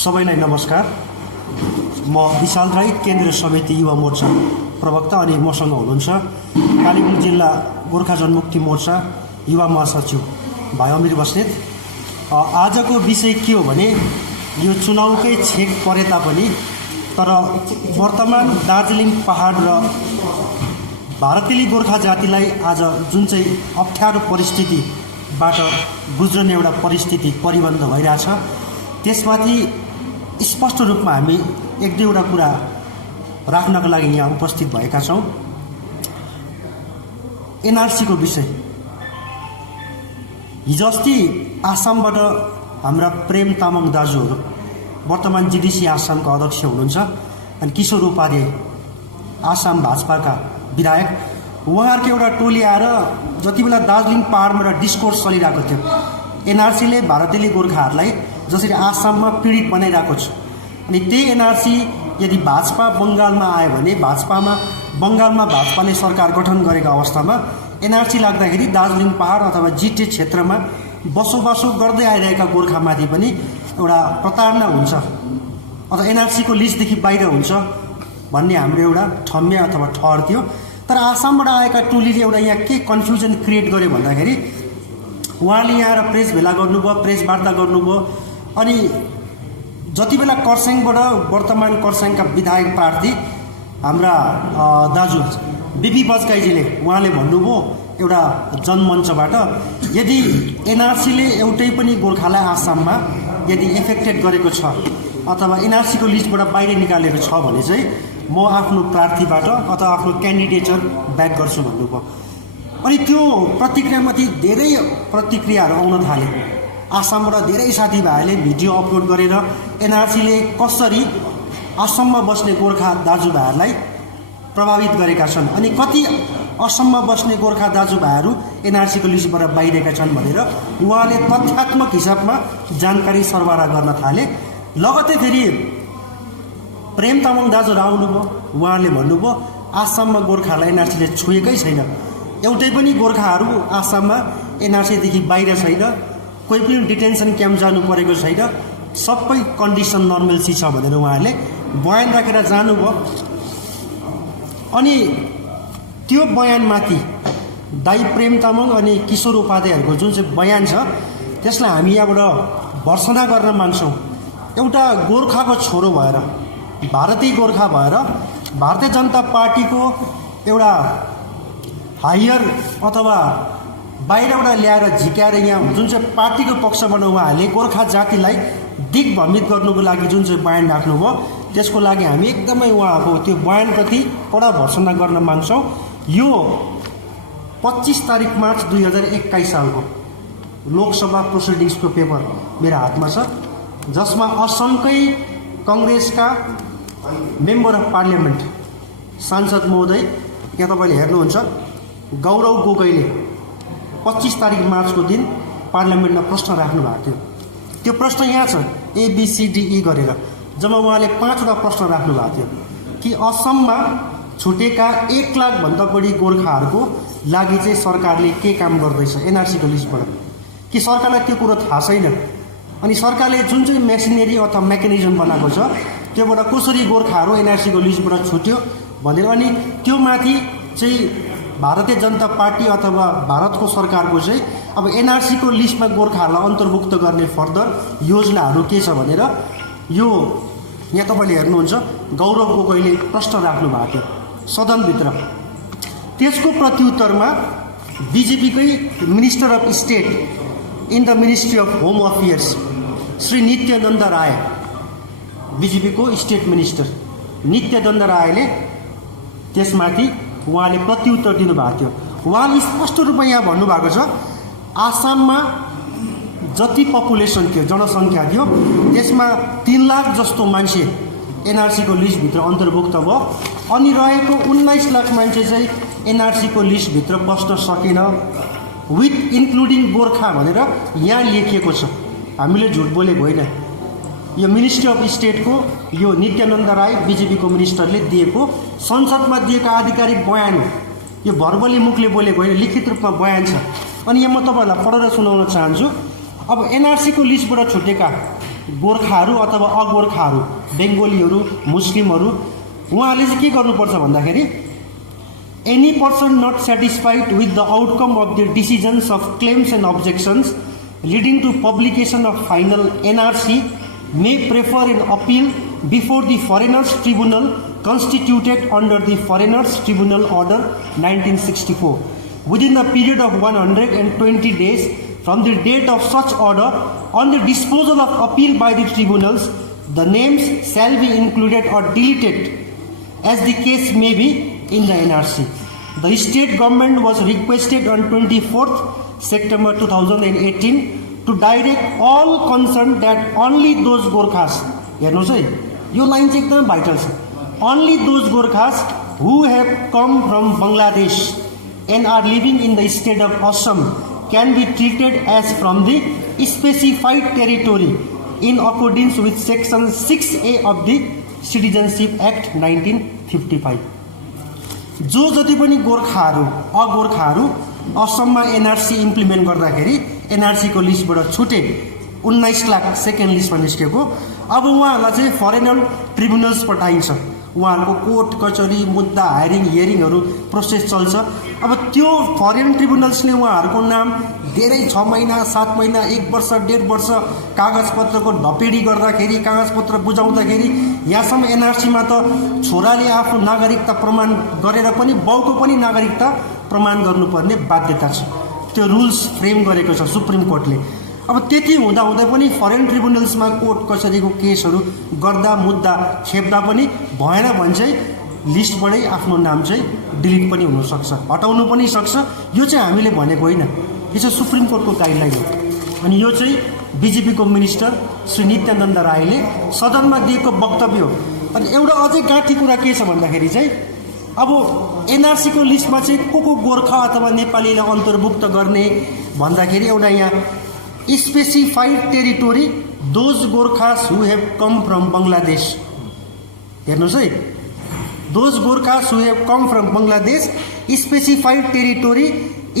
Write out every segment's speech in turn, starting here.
सबैलाई नमस्कार। म विशाल राई, केन्द्रीय समिति युवा मोर्चा प्रवक्ता अनि मसँग हुनुहुन्छ कालेबुङ जिल्ला गोर्खा जनमुक्ति मोर्चा युवा महासचिव भाइ अमिर बस्नेत। आजको विषय के हो भने यो चुनावकै छेक परे तापनि तर वर्तमान दार्जिलिङ पहाड र भारतीय गोर्खा जातिलाई आज जुन चाहिँ अप्ठ्यारो परिस्थितिबाट गुज्रने एउटा परिस्थिति परिबन्ध भइरहेछ, त्यसमाथि स्पष्ट रूपमा हामी एक दुईवटा कुरा राख्नका लागि यहाँ उपस्थित भएका छौँ। एनआरसीको विषय हिजो अस्ति आसामबाट हाम्रा प्रेम तामाङ दाजुहरू वर्तमान जिडिसी आसामका अध्यक्ष हुनुहुन्छ अनि किशोर उपाध्याय आसाम भाजपाका विधायक, उहाँहरूको एउटा टोली आएर जति बेला दार्जिलिङ पहाडमा एउटा डिस्कोर्स चलिरहेको थियो, एनआरसीले भारतीय गोर्खाहरूलाई जसरी आसाममा पीडित बनाइरहेको छ अनि त्यही एनआरसी यदि भाजपा बङ्गालमा आयो भने बङ्गालमा भाजपाले सरकार गठन गरेको अवस्थामा एनआरसी लाग्दाखेरि दार्जिलिङ पहाड अथवा जिटे क्षेत्रमा बसोबासो गर्दै आइरहेका गोर्खामाथि पनि एउटा प्रताडना हुन्छ अथवा एनआरसीको लिस्टदेखि बाहिर हुन्छ भन्ने हाम्रो एउटा ठम्या अथवा ठहर थियो। तर आसामबाट आएका टोलीले एउटा यहाँ के कन्फ्युजन क्रिएट गर्यो भन्दाखेरि उहाँले यहाँ आएर प्रेस भेला गर्नुभयो, प्रेस वार्ता गर्नुभयो अनि जति बेला कर्स्याङबाट वर्तमान कर्स्याङका विधायक प्रार्थी हाम्रा दाजु बिपी बजगाईजीले उहाँले भन्नुभयो एउटा जनमञ्चबाट, यदि एनआरसीले एउटै पनि गोर्खालाई आसाममा यदि एफेक्टेड गरेको छ अथवा एनआरसीको लिस्टबाट बाहिर निकालेको छ भने चाहिँ म आफ्नो प्रार्थीबाट अथवा आफ्नो क्यान्डिडेचर ब्याक गर्छु भन्नुभयो। अनि त्यो प्रतिक्रियामाथि धेरै प्रतिक्रियाहरू आउन थाले। आसामबाट धेरै साथीभाइहरूले भिडियो अपलोड गरेर एनआरसीले कसरी आसाममा बस्ने गोर्खा दाजुभाइहरूलाई प्रभावित गरेका छन् अनि कति असममा बस्ने गोर्खा दाजुभाइहरू एनआरसीको लिस्टबाट बाहिरेका छन् भनेर उहाँले तथ्यात्मक हिसाबमा जानकारी सरबराह गर्न थाले। लगतै फेरि प्रेम तामाङ दाजु आउनुभयो, उहाँले भन्नुभयो आसाममा गोर्खालाई एनआरसीले छोएकै छैन, एउटै पनि गोर्खाहरू आसाममा एनआरसीदेखि बाहिर छैन, कोही पनि डिटेन्सन क्याम्प जानु परेको छैन, सबै कन्डिसन नर्मल्सी छ भनेर उहाँहरूले बयान राखेर जानुभयो। अनि त्यो बयानमाथि दाइ प्रेम तामाङ अनि किशोर उपाध्यायहरूको जुन चाहिँ बयान छ त्यसलाई हामी यहाँबाट भर्सना गर्न मान्छौँ। एउटा गोर्खाको छोरो भएर, भारतीय गोर्खा भएर भारतीय जनता पार्टीको एउटा हायर अथवा बाहिरबाट ल्याएर झिकाएर यहाँ जुन चाहिँ पार्टीको पक्षबाट उहाँहरूले गोर्खा जातिलाई दिग्भ्रमित गर्नुको लागि जुन चाहिँ बयान राख्नुभयो त्यसको लागि हामी एकदमै उहाँको त्यो बयानप्रति कडा भर्सना गर्न माग्छौँ। यो 25 तारिक मार्च 2021 सालको लोकसभा प्रोसिडिङ्सको पेपर मेरो हातमा छ, जसमा असमकै कङ्ग्रेसका मेम्बर अफ पार्लियामेन्ट सांसद महोदय, यहाँ तपाईँले हेर्नुहुन्छ, गौरव गोगोईले 25 तारिक मार्चको दिन पार्लियामेन्टमा प्रश्न राख्नु भएको थियो। त्यो प्रश्न यहाँ छ ABCDE गरेर, जब उहाँले 5वटा प्रश्न राख्नु भएको थियो कि असममा छुटेका 1 लाखभन्दा बढी गोर्खाहरूको लागि चाहिँ सरकारले के काम गर्दैछ एनआरसीको लिस्टबाट, कि सरकारलाई त्यो कुरो थाहा छैन अनि सरकारले जुन चाहिँ मेसिनेरी अथवा मेकानिजम बनाएको छ त्योबाट कसरी गोर्खाहरू एनआरसीको लिस्टबाट छुट्यो भनेर। अनि त्यो माथि चाहिँ भारतीय जनता पार्टी अथवा भारतको सरकारको चाहिँ अब एनआरसीको लिस्टमा गोर्खाहरूलाई अन्तर्भुक्त गर्ने फर्दर योजनाहरू के छ भनेर यो यहाँ तपाईँले हेर्नुहुन्छ गौरव गोगोईले प्रश्न राख्नु भएको थियो सदनभित्र। त्यसको प्रत्युत्तरमा बिजेपीकै minister of state in the ministry of home affairs Shri Nityanand Rai, बिजेपीको स्टेट मिनिस्टर नित्यानन्द रायले त्यसमाथि उहाँले प्रत्युत्तर दिनुभएको थियो। उहाँले स्पष्ट रूपमा यहाँ भन्नुभएको छ आसाममा जति पपुलेसन थियो, जनसङ्ख्या थियो, त्यसमा 3 लाख जस्तो मान्छे एनआरसीको लिस्टभित्र अन्तर्भुक्त भयो अनि रहेको 19 लाख मान्छे चाहिँ एनआरसीको लिस्टभित्र बस्न सकेन विथ इन्क्लुडिङ गोर्खा भनेर यहाँ लेखिएको छ। हामीले झुट बोलेको होइन, यो मिनिस्ट्री अफ स्टेटको यो नित्यानन्द राय बिजेपीको मिनिस्टरले दिएको संसदमा दिएको आधिकारिक बयान हो। यो भर्बली मुखले बोलेको होइन, लिखित रूपमा बयान छ। अनि यहाँ म तपाईँहरूलाई पढेर सुनाउन चाहन्छु। अब एनआरसीको लिस्टबाट छुटेका गोर्खाहरू अथवा अगोर्खाहरू, बेङ्गोलीहरू, मुस्लिमहरू, उहाँहरूले चाहिँ के गर्नुपर्छ भन्दाखेरि any person not satisfied with the outcome of the decisions of claims and objections leading to publication of final NRC may prefer an appeal before the foreigners tribunal constituted under the Foreigners Tribunal Order 1964 within the period of 120 days from the date of such order on the disposal of appeal by the tribunals. The names shall be included or deleted as the case may be in the NRC. The state government was requested on 24th September 2018 to direct all concerned that only those Gorkhas, हेर्नुहोस् है यो line चाहिँ एकदम vital छ, only those Gorkhas who have come from Bangladesh and are living in the state of Assam can be treated as from the specified territory in accordance with section 6A of the Citizenship Act 1955. जो जति पनि गोर्खाहरू अगोर्खाहरू असममा NRC implement गर्दाखेरि एनआरसीको लिस्टबाट छुटे 19 lakh second लिस्टमा निस्केको, अब उहाँहरूलाई चाहिँ फरेनर ट्रिब्युनल्स पठाइन्छ, उहाँहरूको कोर्ट कचहरी मुद्दा हियरिङहरू प्रोसेस चल्छ। अब त्यो फरेन ट्रिब्युनल्सले उहाँहरूको नाम धेरै 6 महिना 7 महिना 1 वर्ष 1.5 वर्ष कागजपत्रको ढपेडी गर्दाखेरि कागजपत्र बुझाउँदाखेरि यहाँसम्म एनआरसीमा त छोराले आफ्नो नागरिकता प्रमाण गरेर पनि बाउको पनि नागरिकता प्रमाण गर्नुपर्ने बाध्यता छ, त्यो रुल्स फ्रेम गरेको छ सुप्रिम कोर्टले। अब त्यति हुँदाहुँदै पनि फरेन ट्रिब्युनल्समा कोर्ट कचहरीको केसहरू गर्दा मुद्दा खेप्दा पनि भएन भने चाहिँ लिस्टबाटै आफ्नो नाम चाहिँ डिलिट पनि हुनसक्छ, हटाउनु पनि सक्छ। यो चाहिँ हामीले भनेको होइन, यो चाहिँ सुप्रिम कोर्टको गाइडलाइन हो। अनि यो चाहिँ बिजेपीको मिनिस्टर श्री नित्यानन्द रायले सदनमा दिएको वक्तव्य हो। अनि एउटा अझै गाँठी कुरा के छ भन्दाखेरि चाहिँ अब एनआरसीको लिस्टमा चाहिँ को गोर्खा अथवा नेपालीलाई अन्तर्भुक्त गर्ने भन्दाखेरि एउटा यहाँ specified territory those Gorkhas who have come from Bangladesh, हेर्नुहोस् है, those Gorkhas who have come from Bangladesh specified territory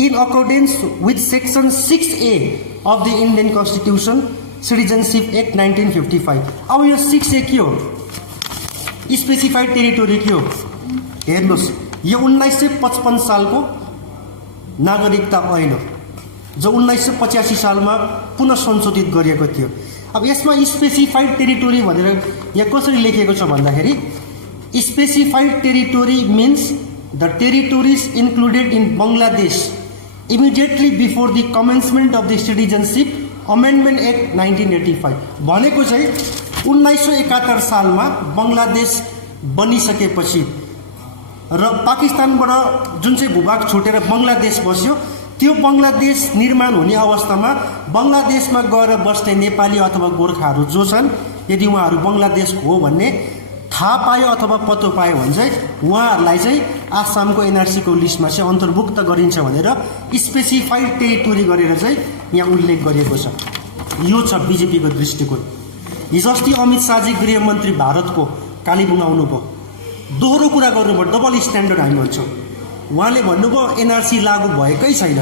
in accordance with section 6A of the Indian constitution citizenship act 1955। अब यो 6A के हो, स्पेसिफाइड टेरिटोरी के हो, हेर्नुहोस् यो 1955 सालको नागरिकता ऐन हो जो 1985 सालमा पुनः संशोधित गरिएको थियो। अब यसमा स्पेसिफाइड टेरिटोरी भनेर यहाँ कसरी लेखेको छ भन्दाखेरि specified territory means the territories included in Bangladesh immediately before the commencement of the citizenship amendment act 1985 भनेको चाहिँ 1971 सालमा बङ्गलादेश बनिसकेपछि र पाकिस्तानबाट जुन चाहिँ भूभाग छुटेर बङ्गलादेश बस्यो, त्यो बङ्गलादेश निर्माण हुने अवस्थामा बङ्गलादेशमा गएर बस्ने नेपाली अथवा गोर्खाहरू जो छन् यदि उहाँहरू बङ्गलादेशको हो भन्ने थाहा पायो अथवा पत्तो पायो भने चाहिँ उहाँहरूलाई चाहिँ आसामको एनआरसीको लिस्टमा चाहिँ अन्तर्भुक्त गरिन्छ भनेर स्पेसिफाइड टेरिटोरी गरेर चाहिँ यहाँ उल्लेख गरिएको छ। यो छ बिजेपीको दृष्टिकोण। हिजो अस्ति अमित शाहजी गृहमन्त्री भारतको कालेबुङ आउनुभयो, दोहोरो कुरा गर्नुभयो, डबल स्ट्यान्डर्ड हामी भन्छौँ। उहाँले भन्नुभयो एनआरसी लागू भएकै छैन,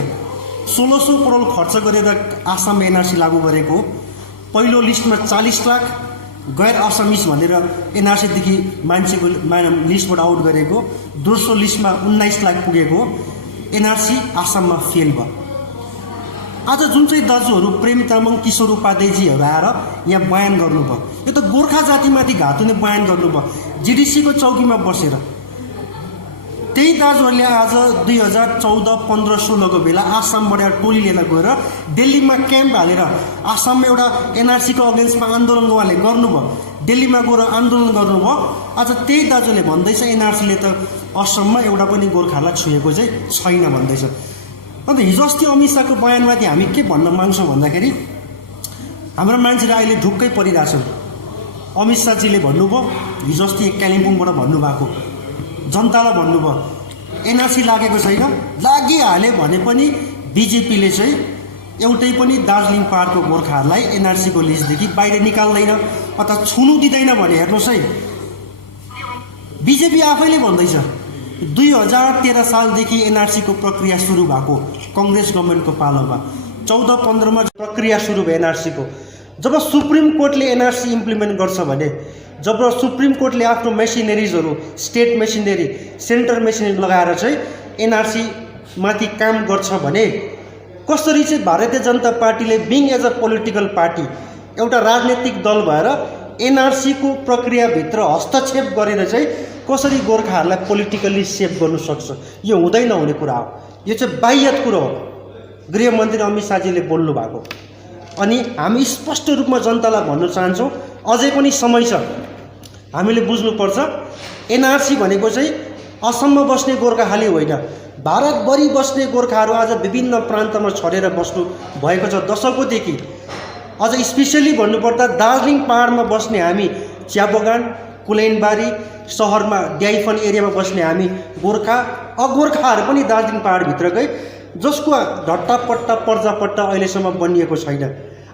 1600 करोड खर्च गरेर आसाममा एनआरसी लागू गरेको, पहिलो लिस्टमा 40 लाख गैर असमिस भनेर एनआरसीदेखि मान्छेको लिस्टबाट आउट गरेको, दोस्रो लिस्टमा 19 लाख पुगेको एनआरसी आसाममा फेल भयो। आज जुन चाहिँ दाजुहरू प्रेम तामाङ किशोर उपाध्यायजीहरू आएर यहाँ बयान गर्नुभयो, यो त गोर्खा जातिमाथि घात हुने बयान गर्नुभयो जिडिसीको चौकीमा बसेर। त्यही दाजुहरूले आज 2014, 15, 16को बेला आसामबाट एउटा टोली लिएर गएर दिल्लीमा क्याम्प हालेर आसाममा एउटा एनआरसीको अगेन्स्टमा आन्दोलन उहाँले गर्नुभयो, दिल्लीमा गएर आन्दोलन गर्नुभयो। आज त्यही दाजुले भन्दैछ एनआरसीले त असममा एउटा पनि गोर्खालाई छुएको चाहिँ छैन भन्दैछ। अन्त हिजो अस्ति अमित शाहको बयानमाथि हामी के भन्न माग्छौँ भन्दाखेरि हाम्रो मान्छेले अहिले ढुक्कै परिरहेछन्। अमित शाहजीले भन्नुभयो, हिजो अस्ति कालिम्पोङबाट भन्नुभएको, जनतालाई भन्नुभयो एनआरसी लागेको छैन, लागिहाल्यो भने पनि बिजेपीले चाहिँ एउटै पनि दार्जिलिङ पहाडको गोर्खाहरूलाई एनआरसीको लिस्टदेखि बाहिर निकाल्दैन अथवा छुनु दिँदैन भने हेर्नुहोस् है, बिजेपी आफैले भन्दैछ 2013 सालदेखि एनआरसीको प्रक्रिया सुरु भएको, कङ्ग्रेस गभर्मेन्टको पालोमा 14-15मा प्रक्रिया सुरु भयो एनआरसीको, जब सुप्रिम कोर्टले एनआरसी इम्प्लिमेन्ट गर्छ भने, जब सुप्रिम कोर्टले आफ्नो मेसिनरिजहरू, स्टेट मेसिनरी, सेन्ट्रल मेसिनरी लगाएर चाहिँ एनआरसी माथि काम गर्छ भने कसरी चाहिँ भारतीय जनता पार्टीले being as a political party, एउटा राजनीतिक दल भएर एनआरसी को प्रक्रियाभित्र हस्तक्षेप गरेर चाहिँ कसरी गोर्खाहरूलाई पोलिटिकली सेभ गर्नु सक्छ? यो हुँदै नहुने कुरा हो। यो चाहिँ बाह्यत कुरा हो। गृहमन्त्री अमित शाहजीले बोल्नु भएको। अनि हामी स्पष्ट रूपमा जनतालाई भन्न चाहन्छौँ, अझै पनि समय छ, हामीले बुझ्नुपर्छ एनआरसी भनेको चाहिँ असममा बस्ने गोर्खा खाली होइन, भारतभरि बस्ने गोर्खाहरू आज विभिन्न प्रान्तमा छरेर बस्नु भएको छ दशकौँदेखि। अझ स्पेसली भन्नुपर्दा दार्जिलिङ पहाडमा बस्ने हामी, चिया बगान, कुलेनबारी सहरमा ड्याइफन एरियामा बस्ने हामी गोर्खा, अगोर्खाहरू पनि दार्जिलिङ पहाडभित्रकै, जसको ढट्टापट्टा पर्जापट्टा अहिलेसम्म बनिएको छैन।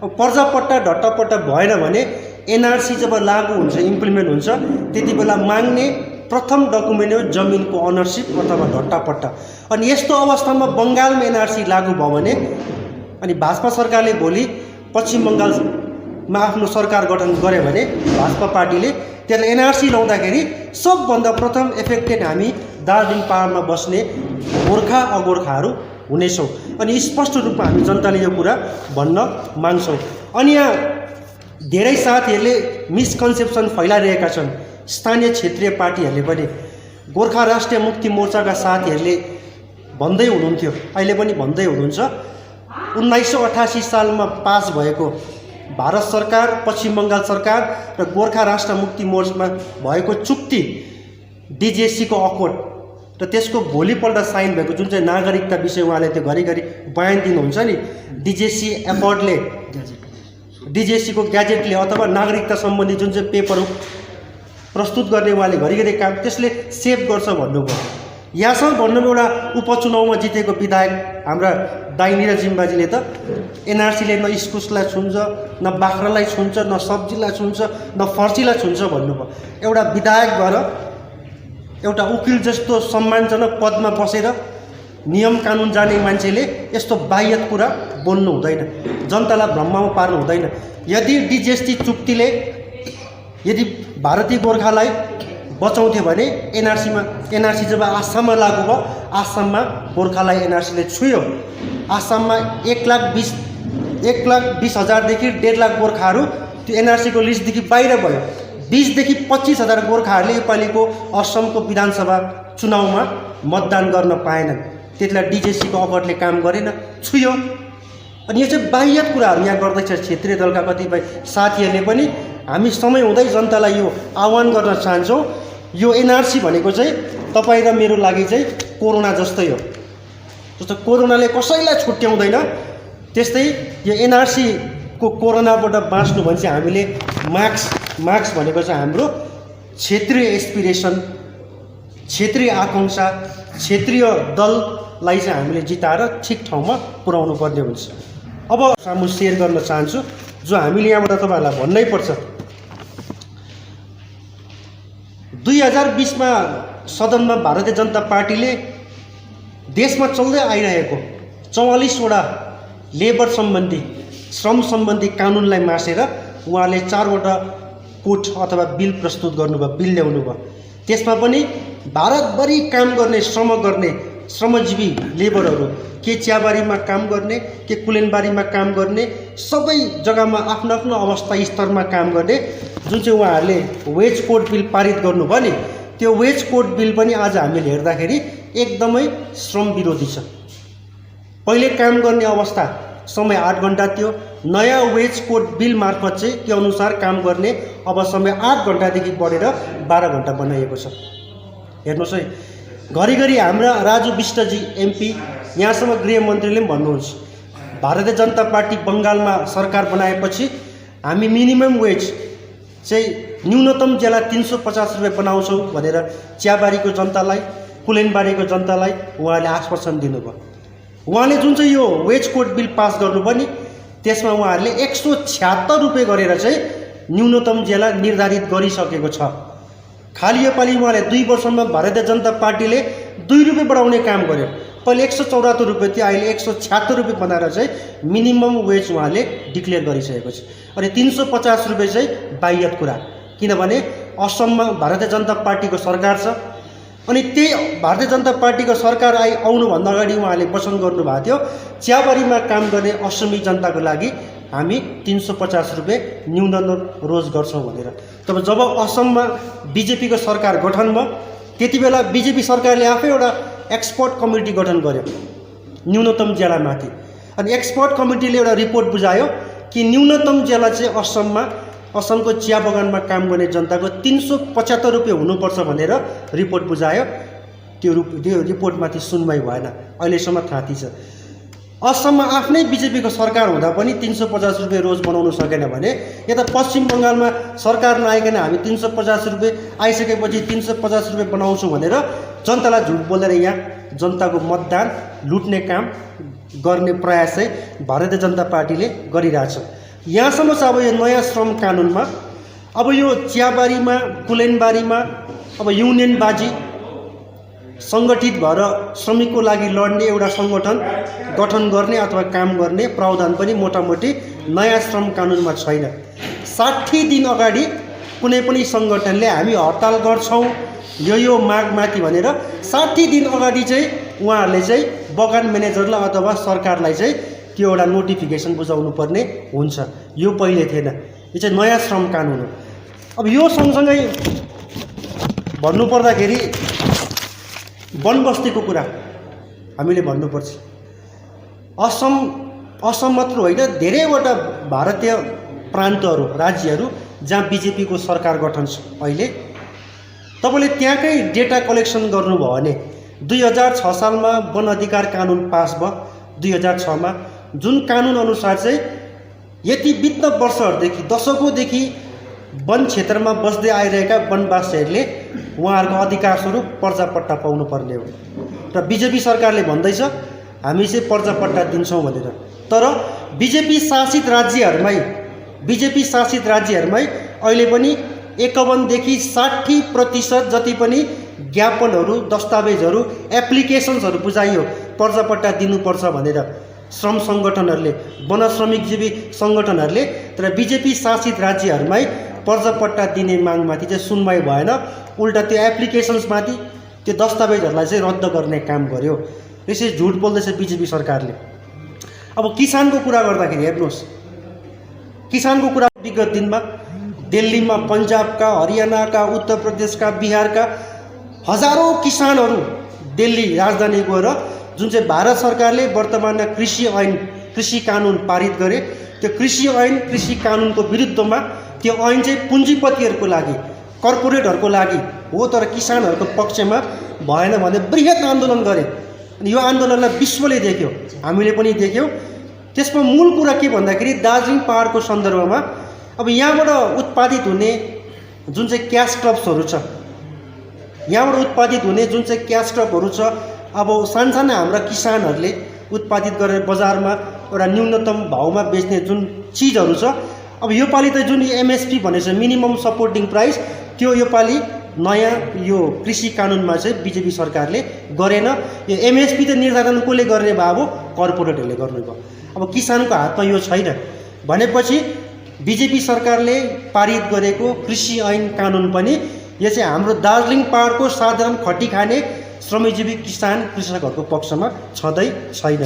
अब पर्जापट्टा ढट्टापट्टा भएन भने एनआरसी जब लागू हुन्छ, इम्प्लिमेन्ट हुन्छ, त्यति बेला माग्ने प्रथम डकुमेन्ट हो जमिनको अनरसिप अथवा ढट्टापट्टा। अनि यस्तो अवस्थामा बङ्गालमा एनआरसी लागू भयो भने अनि भाजपा सरकारले भोलि पश्चिम बङ्गालमा आफ्नो सरकार गठन गर्यो भने भाजपा पार्टीले त्यसलाई एनआरसी लाउँदाखेरि सबभन्दा प्रथम एफेक्टेड हामी दार्जिलिङ पहाडमा बस्ने गोर्खा अगोर्खाहरू हुनेछौँ। अनि स्पष्ट रूपमा हामी जनताले यो कुरा भन्न माग्छौँ। अनि यहाँ धेरै साथीहरूले मिसकन्सेप्सन फैलाइरहेका छन्, स्थानीय क्षेत्रीय पार्टीहरूले पनि। गोर्खा राष्ट्रिय मुक्ति मोर्चाका साथीहरूले भन्दै हुनुहुन्थ्यो, अहिले पनि भन्दै हुनुहुन्छ, 1988 सालमा पास भएको भारत सरकार, पश्चिम बङ्गाल सरकार र गोर्खा राष्ट्र मुक्ति मोर्चामा भएको चुक्ति डिजेसी को अकोर्ड र त्यसको भोलिपल्ट साइन भएको जुन चाहिँ नागरिकता विषय उहाँले त्यो घरिघरि बयान दिनुहुन्छ नि, डिजेसी एफोर्डले, डिजेसी को ग्याजेटले अथवा नागरिकता सम्बन्धी जुन चाहिँ पेपर प्रस्तुत गर्ने उहाँले घरिघरि काम, त्यसले सेभ गर्छ भन्नुभयो। यहाँसम्म भन्नुभयो एउटा उपचुनावमा जितेको विधायक हाम्रा दाइनिरा जिम्बाजीले त एनआरसीले न इस्कुसलाई छुन्छ, न बाख्रालाई छुन्छ, न सब्जीलाई छुन्छ, न फर्सीलाई छुन्छ भन्नुभयो। एउटा विधायक भएर एउटा उकिल जस्तो सम्मानजनक पदमा बसेर नियम कानुन जाने मान्छेले यस्तो बाह्यत कुरा बोल्नु हुँदैन, जनतालाई भ्रममा पार्नु हुँदैन। यदि डिजेसी चुक्तिले यदि भारतीय गोर्खालाई बचाउँथ्यो भने एनआरसी जब आसाममा लागू भयो, आसाममा गोर्खालाई एनआरसीले छुयो। आसाममा 1,20,000 देखि 1.5 लाख गोर्खाहरू त्यो एनआरसीको लिस्टदेखि बाहिर भयो। 20 देखि 25,000 गोर्खाहरूले योपालिको असमको विधानसभा चुनावमा मतदान गर्न पाएनन्। त्यसलाई डिजेसीको अकोर्डले काम गरेन, छुयो। अनि यो चाहिँ बाह्यत कुराहरू यहाँ गर्दैछ क्षेत्रीय दलका कतिपय साथीहरूले पनि। हामी समय हुँदै जनतालाई यो आह्वान गर्न चाहन्छौँ, यो एनआरसी भनेको चाहिँ तपाईँ र मेरो लागि चाहिँ कोरोना जस्तै हो। जस्तो कोरोनाले कसैलाई छुट्याउँदैन, त्यस्तै यो एनआरसी को कोरोनाबाट बाँच्नु भने चाहिँ हामीले मार्क्स भनेको चाहिँ हाम्रो क्षेत्रीय एस्पिरेसन, क्षेत्रीय आकांक्षा, क्षेत्रीय दललाई चाहिँ हामीले जिताएर ठिक ठाउँमा पुर्याउनु पर्ने हुन्छ। अब सामु सेयर गर्न चाहन्छु जो हामीले यहाँबाट तपाईहरुलाई भन्नै पर्छ। 2020 मा सदनमा भारतीय जनता पार्टीले देशमा चल्दै आइरहेको 44 वटा लेबर सम्बन्धी, श्रम सम्बन्धी कानुनलाई मासेर उहाँले 4 वटा कोड अथवा बिल प्रस्तुत गर्नुभयो, बिल ल्याउनु भयो। त्यसमा पनि भारतभरि काम गर्ने, श्रम गर्ने श्रमजीवी लेबरहरू, के चियाबारीमा काम गर्ने, के कुलेनबारीमा काम गर्ने, सबै जग्गामा आफ्नो आफ्नो अवस्था स्तरमा काम गर्ने जुन चाहिँ उहाँहरूले वेज कोड बिल पारित गर्नुभयो नि, त्यो वेज कोड बिल पनि आज हामीले हेर्दाखेरि एकदमै श्रम विरोधी छ। पहिले काम गर्ने अवस्था समय 8 घण्टा थियो, नयाँ वेज कोड बिल मार्फत चाहिँ त्यो अनुसार काम गर्ने अब समय 8 घण्टादेखि बढेर 12 घण्टा बनाइएको छ। हेर्नुहोस् है, घरिघरि हाम्रा राजु विष्टजी एमपी यहाँसम्म गृहमन्त्रीले पनि भन्नुहुन्छ, भारतीय जनता पार्टी बङ्गालमा सरकार बनाएपछि हामी मिनिमम वेज चाहिँ न्यूनतम ज्याला 350 रुपियाँ बनाउँछौँ भनेर चियाबारीको जनतालाई, कुलेनबारीको जनतालाई उहाँले आश्वासन दिनुभयो। उहाँले जुन चाहिँ यो वेज कोड बिल पास गर्नुभयो नि, त्यसमा उहाँहरूले 176 रुपियाँ गरेर चाहिँ न्यूनतम ज्याला निर्धारित गरिसकेको छ। खाली योपालि उहाँले 2 वर्षमा भारतीय जनता पार्टीले 2 रुपियाँ बढाउने काम गर्यो। पहिले 174 रुपियाँ थियो, अहिले 176 रुपियाँ बनाएर चाहिँ मिनिमम वेज उहाँले डिक्लेयर गरिसकेको छ। अनि 350 रुपियाँ चाहिँ बाह्यत कुरा, किनभने असममा भारतीय जनता पार्टीको सरकार छ। अनि त्यही भारतीय जनता पार्टीको सरकार आउनुभन्दा अगाडि उहाँले वचन गर्नुभएको थियो चियाबारीमा काम गर्ने असमी जनताको लागि हामी 350 रुपियाँ न्यूनतम रोज गर्छौँ भनेर। तब जब असममा बिजेपीको सरकार गठन भयो त्यति बेला बिजेपी सरकारले आफै एउटा एक्सपर्ट कमिटी गठन गर्यो न्यूनतम ज्यालामाथि। अनि एक्सपर्ट कमिटीले एउटा रिपोर्ट बुझायो कि न्यूनतम ज्याला चाहिँ असमको चिया बगानमा काम गर्ने जनताको 375 रुपियाँ हुनुपर्छ भनेर रिपोर्ट बुझायो। त्यो रिपोर्टमाथि सुनवाई भएन, अहिलेसम्म थाँती छ। असममा आफ्नै बिजेपीको सरकार हुँदा पनि 350 रुपियाँ रोज बनाउन सकेन भने यता पश्चिम बङ्गालमा सरकार नआइकन हामी 350 रुपियाँ आइसकेपछि 350 रुपियाँ बनाउँछौँ भनेर जनतालाई झुट बोलेर यहाँ जनताको मतदान लुट्ने काम गर्ने प्रयास चाहिँ भारतीय जनता पार्टीले गरिरहेछ। यहाँसम्म चाहिँ अब यो नयाँ श्रम कानुनमा अब यो चियाबारीमा कुलेनबारीमा अब युनियनबाजी सङ्गठित भएर श्रमिकको लागि लड्ने एउटा सङ्गठन गठन गर्ने अथवा काम गर्ने प्रावधान पनि मोटामोटी नयाँ श्रम कानुनमा छैन। 60 दिन अगाडि कुनै पनि सङ्गठनले हामी हडताल गर्छौँ यो मागमाथि भनेर 60 दिन अगाडि चाहिँ उहाँहरूले चाहिँ बगान म्यानेजरलाई अथवा सरकारलाई चाहिँ त्यो एउटा नोटिफिकेसन बुझाउनु पर्ने हुन्छ। यो पहिले थिएन, यो चाहिँ नयाँ श्रम कानुन हो। अब यो सँगसँगै भन्नुपर्दाखेरि वनबस्तीको कुरा हामीले भन्नुपर्छ। असम मात्र होइन, धेरैवटा भारतीय प्रान्तहरू राज्यहरू जहाँ बिजेपीको सरकार गठन छ अहिले, तपाईँले त्यहाँकै डेटा कलेक्सन गर्नुभयो भने 2006 सालमा वन अधिकार कानुन पास भयो 2006 मा, जुन कानुन अनुसार चाहिँ यति वित्त वर्षहरूदेखि दशकौँदेखि वन क्षेत्रमा बस्दै आइरहेका वनवासीहरूले उहाँहरूको अधिकार स्वरूप पर्जापट्टा पाउनु पर्ने हो। र बिजेपी सरकारले भन्दैछ हामी चाहिँ पर्जापट्टा दिन्छौँ भनेर। तर बिजेपी शासित राज्यहरूमै अहिले पनि 51 देखि 60% जति पनि ज्ञापनहरू दस्तावेजहरू एप्लिकेसन्सहरू बुझाइयो पर्जापट्टा दिनुपर्छ भनेर श्रम सङ्गठनहरूले वन श्रमिकजीवी सङ्गठनहरूले। तर बिजेपी शासित राज्यहरूमै पर्जापट्टा दिने मागमाथि चाहिँ सुनवाई भएन, उल्टा त्यो एप्लिकेसन्समाथि त्यो दस्तावेजहरूलाई चाहिँ रद्द गर्ने काम गर्यो। यसरी झुट बोल्दैछ बिजेपी सरकारले। अब किसानको कुरा गर्दाखेरि हेर्नुहोस्, किसानको कुरा विगत दिनमा दिल्लीमा पन्जाबका, हरियाणाका, उत्तर प्रदेशका, बिहारका हजारौँ किसानहरू दिल्ली राजधानी गएर जुन चाहिँ भारत सरकारले वर्तमानमा कृषि कानुन पारित गरे, त्यो कृषि कानुनको विरुद्धमा त्यो ऐन चाहिँ पुँजीपतिहरूको लागि, कर्पोरेटहरूको लागि हो, तर किसानहरूको पक्षमा भएन भने बृहत आन्दोलन गरे। अनि यो आन्दोलनलाई विश्वले देख्यो, हामीले पनि देख्यौँ। त्यसमा मूल कुरा के भन्दाखेरि दार्जिलिङ पहाडको सन्दर्भमा अब यहाँबाट उत्पादित हुने जुन चाहिँ क्यास क्रप्सहरू छ, अब सानसाना हाम्रा किसानहरूले उत्पादित गरेर बजारमा एउटा न्यूनतम भाउमा बेच्ने जुन चिजहरू छ, अब योपालि त जुन एमएसपी भनेको छ मिनिमम सपोर्टिङ प्राइस, त्यो योपालि नयाँ यो कृषि कानुनमा चाहिँ बिजेपी सरकारले गरेन। यो एमएसपी त निर्धारण कसले गर्ने भयो? कर्पोरेटहरूले गर्नुभयो। अब किसानको हातमा यो छैन भनेपछि बिजेपी सरकारले पारित गरेको कृषि ऐन कानुन पनि यो चाहिँ हाम्रो दार्जिलिङ पहाडको साधारण खटी खाने श्रमजीवी कृषकहरूको पक्षमा छँदै छैन।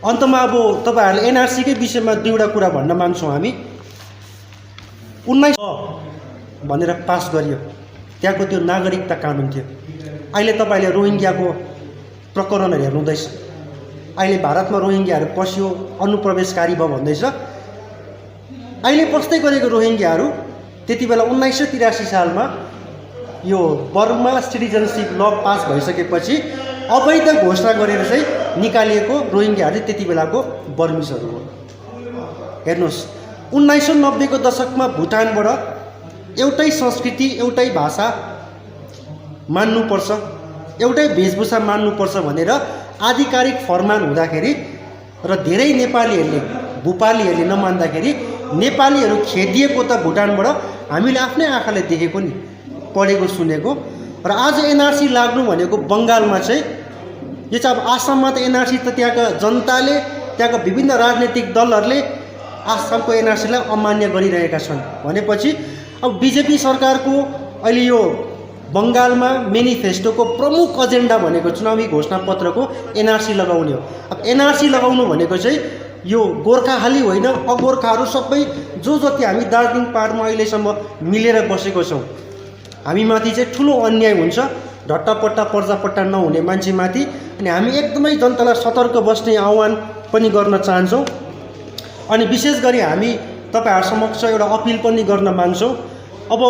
अन्तमा अब तपाईहरुले एनआरसीकै विषयमा दुईवटा कुरा भन्न माग्छौँ हामी। 19 भनेर पास गरियो, त्यहाँको त्यो नागरिकता कानुन थियो। अहिले तपाईले रोहिङ्ग्याको प्रकरणहरू हेर्नुहुँदैछ, अहिले भारतमा रोहिङ्ग्याहरू पस्यो, अनुप्रवेशकारी भयो भन्दैछ। अहिले पस्दै गरेको रोहिङ्ग्याहरू त्यति बेला 1983 सालमा यो बर्मा सिटिजनसिप ल पास भइसकेपछि अवैध घोषणा गरेर चाहिँ निकालिएको रोहिङ्ग्याहरू त्यति बेलाको बर्मिसहरू हो। हेर्नुहोस्, 1990 को दशकमा भुटानबाट एउटै संस्कृति, एउटै भाषा मान्नुपर्छ, एउटै वेशभूषा मान्नुपर्छ भनेर आधिकारिक फरमान हुँदाखेरि र धेरै नेपालीहरूले भूपालीहरूले नमान्दाखेरि नेपालीहरू खेदिएको त भुटानबाट, हामीले आफ्नै आँखाले देखेको नि, पढेको सुनेको। र आज एनआरसी लाग्नु भनेको बङ्गालमा चाहिँ यो चाहिँ अब आसाममा त एनआरसी त त्यहाँका जनताले, त्यहाँका विभिन्न राजनैतिक दलहरूले आसामको एनआरसीलाई अमान्य गरिरहेका छन् भनेपछि अब बिजेपी सरकारको अहिले यो बङ्गालमा मेनिफेस्टोको प्रमुख एजेन्डा भनेको चुनावी घोषणापत्रको एनआरसी लगाउने हो। अब एनआरसी लगाउनु भनेको चाहिँ यो गोर्खाली होइन, अगोर्खाहरू सबै जो जति हामी दार्जिलिङ पहाडमा अहिलेसम्म मिलेर बसेको छौँ, हामीमाथि चाहिँ ठुलो अन्याय हुन्छ, ढट्टापट्टा पर्जापट्टा नहुने मान्छेमाथि। अनि हामी एकदमै जनतालाई सतर्क बस्ने आह्वान पनि गर्न चाहन्छौँ। अनि विशेष गरी हामी तपाईँहरू समक्ष एउटा अपिल पनि गर्न माग्छौँ। अब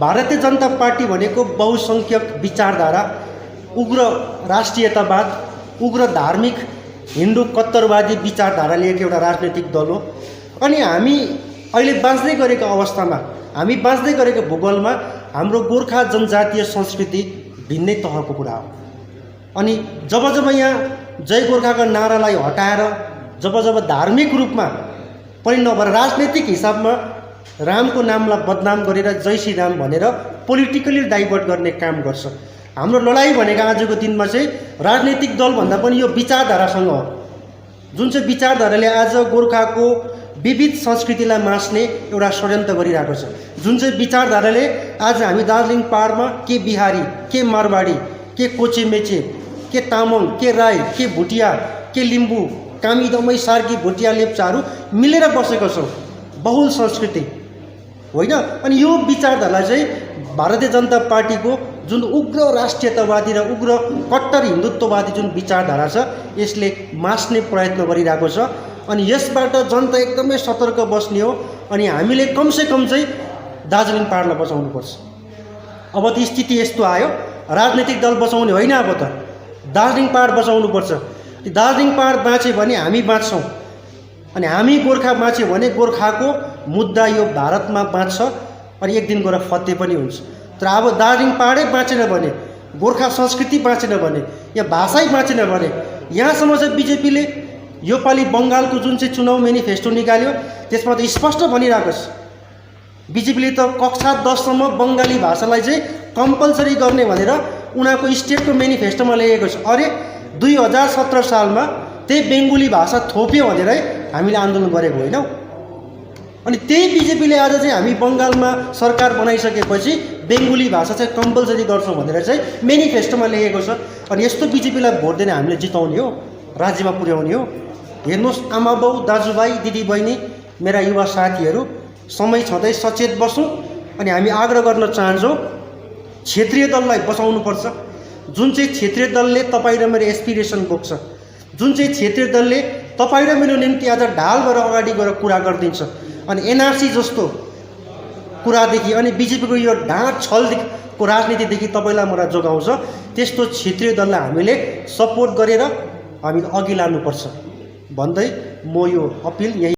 भारतीय जनता पार्टी भनेको बहुसङ्ख्यक विचारधारा, उग्र राष्ट्रियतावाद, उग्र धार्मिक हिन्दू कट्टरवादी विचारधारा लिएको एउटा राजनैतिक दल हो। अनि हामी अहिले बाँच्दै गरेको अवस्थामा, हामी बाँच्दै गरेको भूगोलमा हाम्रो गोर्खा जनजातीय संस्कृति भिन्नै तहको कुरा हो। अनि जब जब यहाँ जय गोर्खाको नारालाई हटाएर जब धार्मिक रूपमा पनि नभएर राजनैतिक हिसाबमा रामको नामलाई बदनाम गरेर जय श्री राम भनेर पोलिटिकली डाइभर्ट गर्ने काम गर्छ। हाम्रो लडाइँ भनेको आजको दिनमा चाहिँ राजनैतिक दलभन्दा पनि यो विचारधारासँग हो, जुन चाहिँ विचारधाराले आज गोर्खाको विविध संस्कृतिलाई मास्ने एउटा षड्यन्त्र गरिरहेको छ। जुन चाहिँ विचारधाराले आज हामी दार्जिलिङ पहाडमा के बिहारी, के मारवाडी, के कोचेमेचे, के तामाङ, के राई, के भुटिया, के लिम्बू, कामी दमाई, सार्की, भुटिया, लेप्चाहरू मिलेर बसेको छौँ, बहुल संस्कृति होइन। अनि यो विचारधारालाई चाहिँ भारतीय जनता पार्टीको जुन उग्र राष्ट्रियतावादी र उग्र कट्टर हिन्दुत्ववादी जुन विचारधारा छ, यसले मास्ने प्रयत्न गरिरहेको छ। अनि यसबाट जनता एकदमै सतर्क बस्ने हो। अनि हामीले कमसेकम चाहिँ दार्जिलिङ पहाडलाई बचाउनुपर्छ। अब त स्थिति यस्तो आयो, राजनैतिक दल बचाउने होइन, अब त दार्जिलिङ पहाड बचाउनुपर्छ। दार्जिलिङ पहाड बाँच्यो भने हामी बाँच्छौँ, अनि हामी गोर्खा बाँच्यो भने गोर्खाको मुद्दा यो भारतमा बाँच्छ, अनि एक दिन गएर फत्ते पनि हुन्छ। तर अब दार्जिलिङ पहाडै बाँचेन भने, गोर्खा संस्कृति बाँचेन भने, या भाषै बाँचेन भने, यहाँसम्म चाहिँ बिजेपीले योपालि बङ्गालको जुन चाहिँ चुनाव मेनिफेस्टो निकाल्यो त्यसमा त स्पष्ट भनिरहेको छ, बिजेपीले त कक्षा 10 सम्म बङ्गाली भाषालाई चाहिँ कम्पलसरी गर्ने भनेर उनीहरूको स्टेटको मेनिफेस्टोमा लेखेको छ। अरे 2017 सालमा त्यही बेङ्गोली भाषा थोप्यो भनेरै हामीले आन्दोलन गरेको होइनौँ। अनि त्यही बिजेपीले आज चाहिँ हामी बङ्गालमा सरकार बनाइसकेपछि बेङ्गोली भाषा चाहिँ कम्पलसरी गर्छौँ भनेर चाहिँ मेनिफेस्टोमा लेखेको छ। अनि यस्तो बिजेपीलाई भोट दिने हामीले जिताउने हो, राज्यमा पुर्याउने हो। हेर्नुहोस् आमा बाउ, दाजुभाइ, दिदी बहिनी, मेरा युवा साथीहरू, समय छँदै सचेत बसौँ। अनि हामी आग्रह गर्न चाहन्छौँ क्षेत्रीय दललाई बचाउनुपर्छ। जुन चाहिँ क्षेत्रीय दलले तपाईँ र मेरो एस्पिरेसन बोक्छ, जुन चाहिँ क्षेत्रीय दलले तपाईँ र मेरो निम्ति आज ढाल भएर अगाडि गएर कुरा गरिदिन्छ। अनि एनआरसी जस्तो कुरादेखि अनि बिजेपीको यो ढाँट छलको राजनीतिदेखि तपाईँलाई मलाई जोगाउँछ। त्यस्तो क्षेत्रीय दललाई हामीले सपोर्ट गरेर हामी अघि लानुपर्छ भन्दै म यो अपिल यही